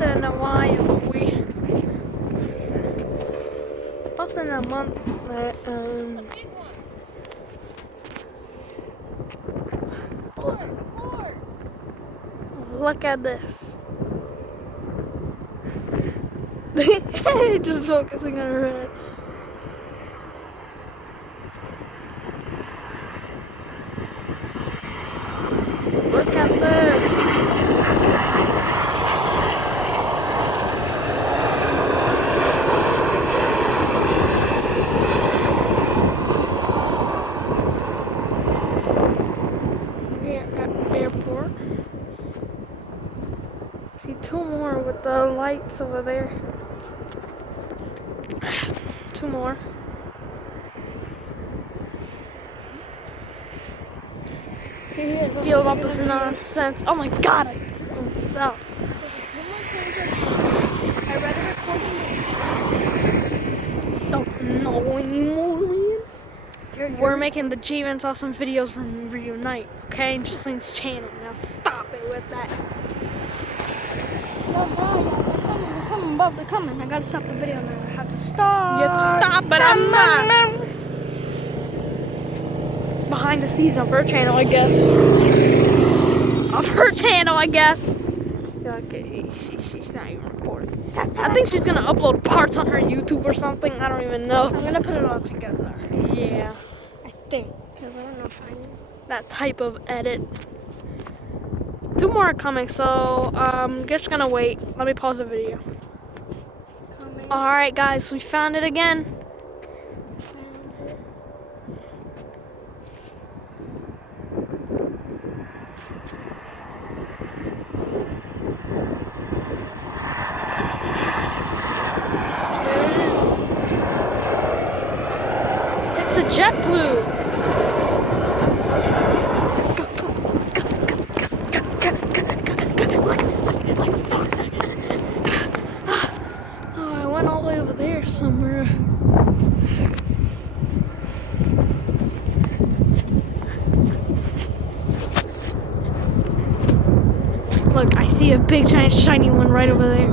posted in a while, but we posted in a month. Look at this. Just focusing on her head. Look at this. We're at the airport. See two more with the lights over there. Two more. Feel up this nonsense. Oh my god, I myself. I read a recording. Don't know anymore. We're making the J-Vance Awesome videos from Reunite, okay? And Jocelyn's channel. Now stop it with that. No, they're coming, Bob, they're coming. I gotta stop the video now. I have to stop. You have to stop, but I'm not. Behind the scenes of her channel, I guess. Okay, she's not even recording. I think she's gonna upload parts on her YouTube or something. I don't even know. I'm gonna put it all together. Yeah. I think. Because I don't know if I know. That type of edit. Two more are coming, so just gonna wait. Let me pause the video. It's coming. Alright guys, we found it again. There it is. It's a JetBlue. Oh, I went all the way over there somewhere. Look, I see a big giant shiny one right over there.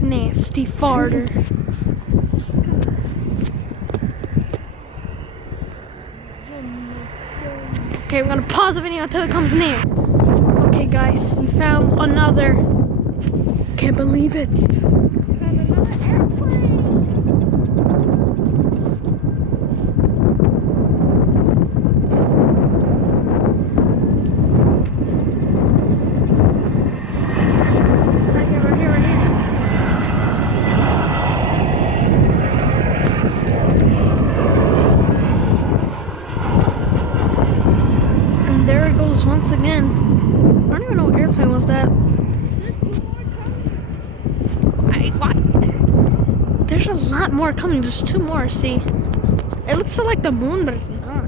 Nasty farter. Okay, we're gonna pause the video until it comes near. Okay guys, we found another. Can't believe it. There it goes once again. I don't even know what airplane was that. What? There's a lot more coming. There's two more, see? It looks like the moon, but it's not.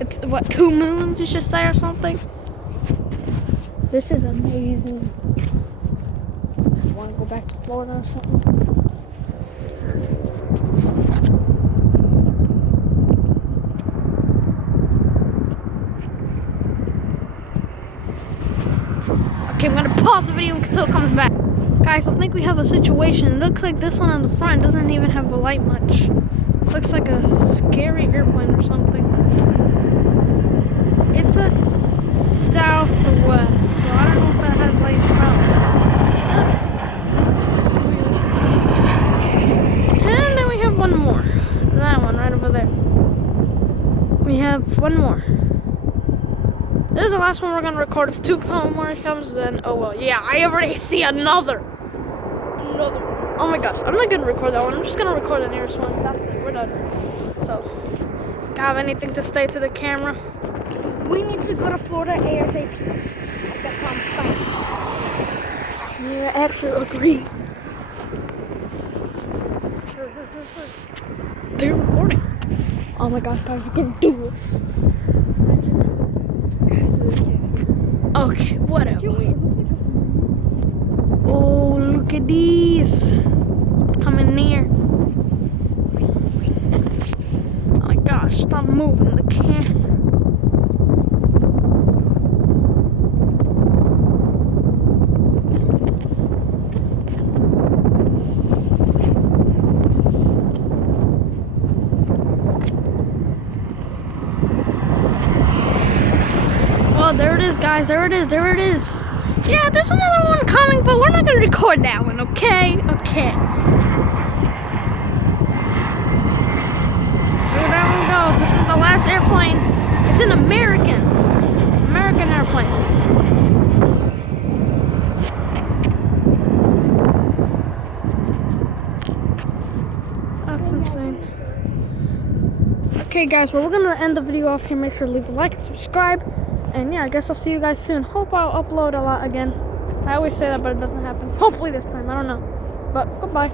It's, what, two moons, you should say, or something? This is amazing. Want to go back to Florida or something? Okay, I'm gonna pause the video until it comes back. Guys, I think we have a situation. It looks like this one on the front doesn't even have a light much. Looks like a scary airplane or something. It's a Southwest, so I don't know if that has light front. And then we have one more. That one right over there. We have one more. This is the last one we're gonna record. If two more comes, then oh well. Yeah, I already see another. Oh my gosh, I'm not gonna record that one. I'm just gonna record the nearest one. That's it. We're done. So, have anything to say to the camera? We need to go to Florida ASAP. That's what I'm saying. Yeah, I actually agree. They're recording. Oh my gosh, guys, we can do this. Okay, whatever. Oh, look at these. It's coming near. guys, there it is, there it is. Yeah, there's another one coming, but we're not gonna record that one, okay? Okay. Here that one goes. This is the last airplane. It's an American airplane. That's insane. Okay, guys, well, we're gonna end the video off here. Make sure to leave a like and subscribe. And yeah, I guess I'll see you guys soon. Hope I'll upload a lot again. I always say that, but it doesn't happen. Hopefully this time. I don't know. But goodbye.